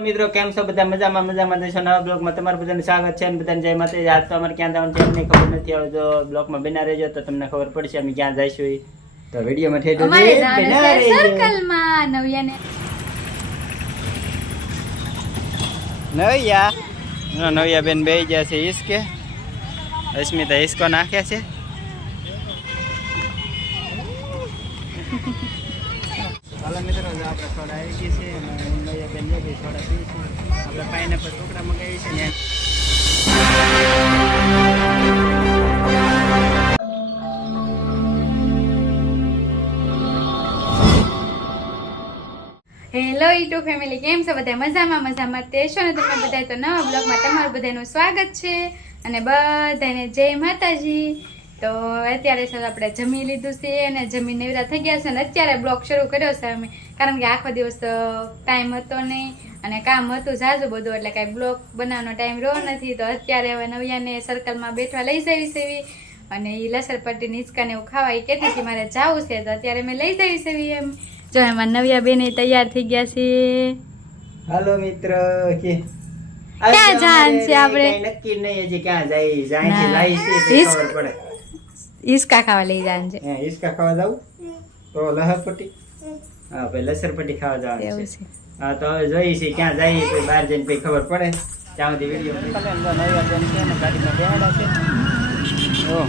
મિત્રો કેમ છો? બધા મજામાં મજામાં. દેશો નવા બ્લોગમાં તમારું બધાનું સ્વાગત છે અને બધાને જય માતાજી. આજ તો અમારે ક્યાં જવાનું છે એમને ખબર નથી હવે જો બ્લોગમાં બના રહેજો તો તમને ખબર પડશે અમે ક્યાં જઈશું. તો વિડીયોમાં ઠેઠ જવાનું રહેજો. સર્કલમાં નવ્યાને. નવૈયા? નવૈયા બેન બે ગયા છે ઈસકે અસ્મિતા ઈસકો નાખ્યા છે. હાલો મિત્રો જો આપણે આવી ગઈ છે અને નવૈયા બેન બે સોડા આપણે પાઇનેપલ ટુકડા મગાવી છે ને. હેલો યુટ્યુબ ફેમિલી કેમ છો બધા? મજામાં મજામાં તે છો ને? તમે બધા તો નવા બ્લોગમાં તમારું બધાનું સ્વાગત છે. અને બધાને જય માતાજી. તો અત્યારે છે આપણે જમી લીધું છે અને જમી નેવરા થઈ ગયા છે અને અત્યારે બ્લોગ શરૂ કર્યો છે અમે. કારણ કે આખો દિવસ ટાઈમ હતો નહીં અને કામ હતું જાજુ બધું એટલે કાંઈ બ્લોગ બનાવવાનો ટાઈમ રહ્યો નથી. તો અત્યારે હવે નવિયાને સર્કલમાં બેઠવા લઈ જવી સેવી એવી. અને એ લસરપટ્ટી નિચકાને એવું ખાવા એ કહેતી હતી મારે જવું છે. તો અત્યારે મેં લઈ જવી સેવી એવી એમ. જો એમાં નવ્યા બેને તૈયાર થઈ ગયા છે. હાલો મિત્ર ક્યાં જાન છે આપણે? નક્કી નહીં હજી ક્યાં જાય જાય છે લાઈ છે ખબર પડે. ઈસકા ખાવા લઈ જવાનું છે. હા ઈસકા ખાવા જાવ? તો લહરપટ્ટી? હા ભાઈ લસરપટ્ટી ખાવા જવાનું છે. હા તો હવે જોઈએ છે ક્યાં જઈએ તો બહાર જઈને પછી ખબર પડે. ત્યાં સુધી વીડિયો ગાડીમાં બેહાડા છે. ઓ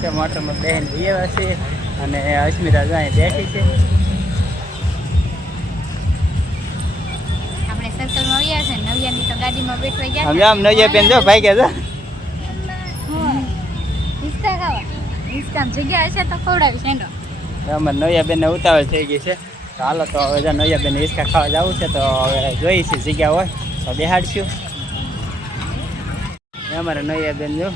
છે મોટરમાં બેન એવા છે અને અસ્મિતા જો અહીં બેઠી છે. આપણે સર્કલમાં આવ્યા છે નવ્યાની તો ગાડીમાં બેઠવા ગયા આમ આમ બેન જો ભાઈ ગયા ઈસકા ખાવા. ઈસકા જગ્યા હશે તો ખવડાવીશ એનો છે અમારે નૈયા બેન ઉતાવળ થઈ ગઈ છે. તો હાલો તો હવે જો નૈયા બેન હિસકા ખાવા જવું છે, તો હવે જોઈ છે જગ્યા હોય તો બેહાડશું. અમારે નૈયા બેન જો.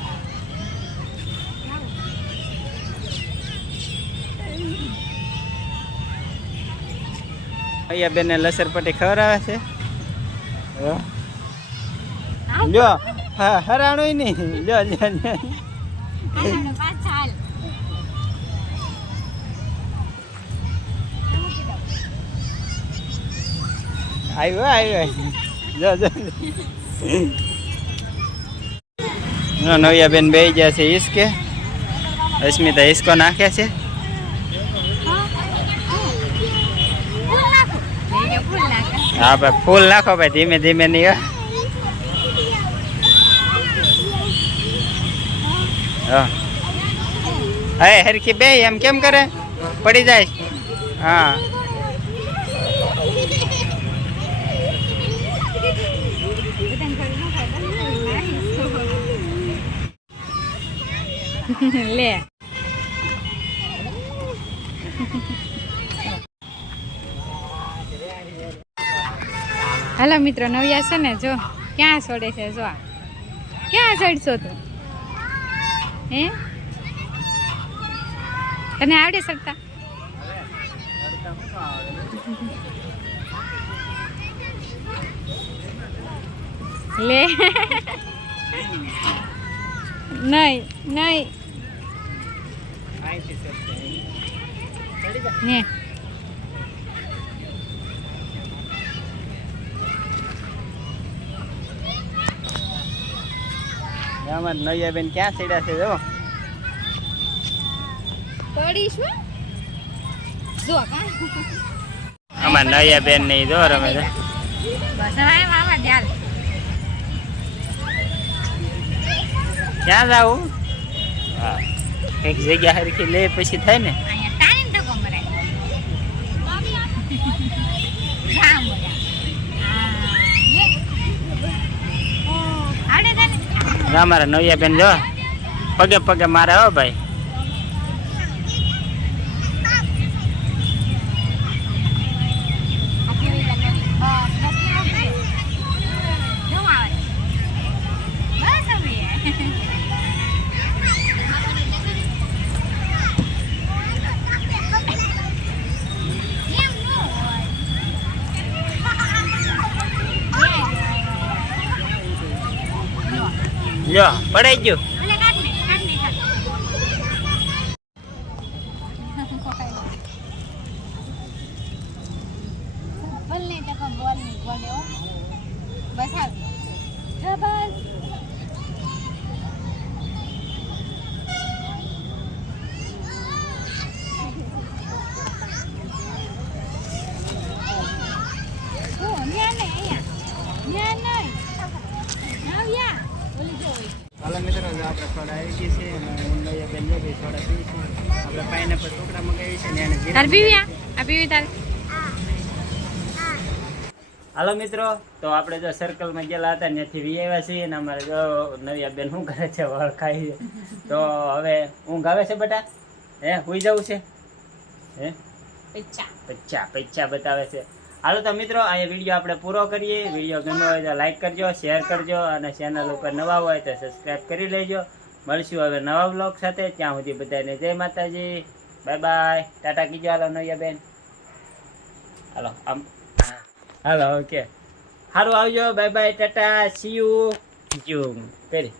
નૈયા બેન ને લસરપટ્ટી ખવડાવે છે. લ્યો હરાણું નહીં. લ્યો લ્યો આવ્યો આવ્યો. જો જો. નો નવિયા બેન બે ગયા છે ઈસકે. અસ્મિતા ઈસકો નાખે છે. હા, ભાઈ, ફૂલ નાખો ભાઈ, ધીમે ધીમે નહીં હે. હરખી બે એમ કેમ કરે? પડી જાય. હા. લે. હાલો મિત્રો, નવ્યા છે ને, જો. ક્યાં છોડે છે, જો ક્યાં ચડશો તું? હે? તને આવડે સરતા લે. નહીં નહીં. ને અમાર નૈયા બેન ક્યાં ચડ્યા છે જો પડીશું જો કા અમાર નૈયા બેન નહીં જો રમે છે બસ હવે મામા ધ્યાન ક્યાં જાવું હા એક જગ્યા હરખી લે પછી થાય ને? અમારા નૈયા બેન જો પગે પગે મારે હો ભાઈ. જો પડાઈ ગયું. હાલો મિત્રો આપણે સોડા આવી ગઈ છે અને ઉંડાઈ બેન જો ભાઈ સોડા છે. આપણે પાઇનેપલ ટુકડા મંગાવી છે ને એને તાર પીવી આ? આ પીવી તારે? હાલો મિત્રો તો આપણે જો સર્કલમાં ગયેલા હતા ત્યાંથી વી આવ્યા છીએ અને અમારે જો નવી બેન શું કરે છે વળ ખાઈ તો હવે ઊંઘ આવે છે બેટા? હે હુઈ જવું છે? હે? પૈસા પચ્ચા પચ્ચા બતાવે છે. હાલો તો મિત્રો, અહીંયા વીડિયો આપણે પૂરો કરીએ. વીડિયો ગમ્યો હોય તો લાઈક કરજો શેર કરજો અને ચેનલ ઉપર નવા હોય તો સબસ્ક્રાઈબ કરી લેજો. મળશું હવે નવા બ્લોગ સાથે. ત્યાં સુધી બધાને જય માતાજી. બાય બાય ટાટા કીજો હાલો નૈયા બેન. હાલો, આમ. હાલો, ઓકે. સારું આવજો. Bye bye tata. See you zoom કરી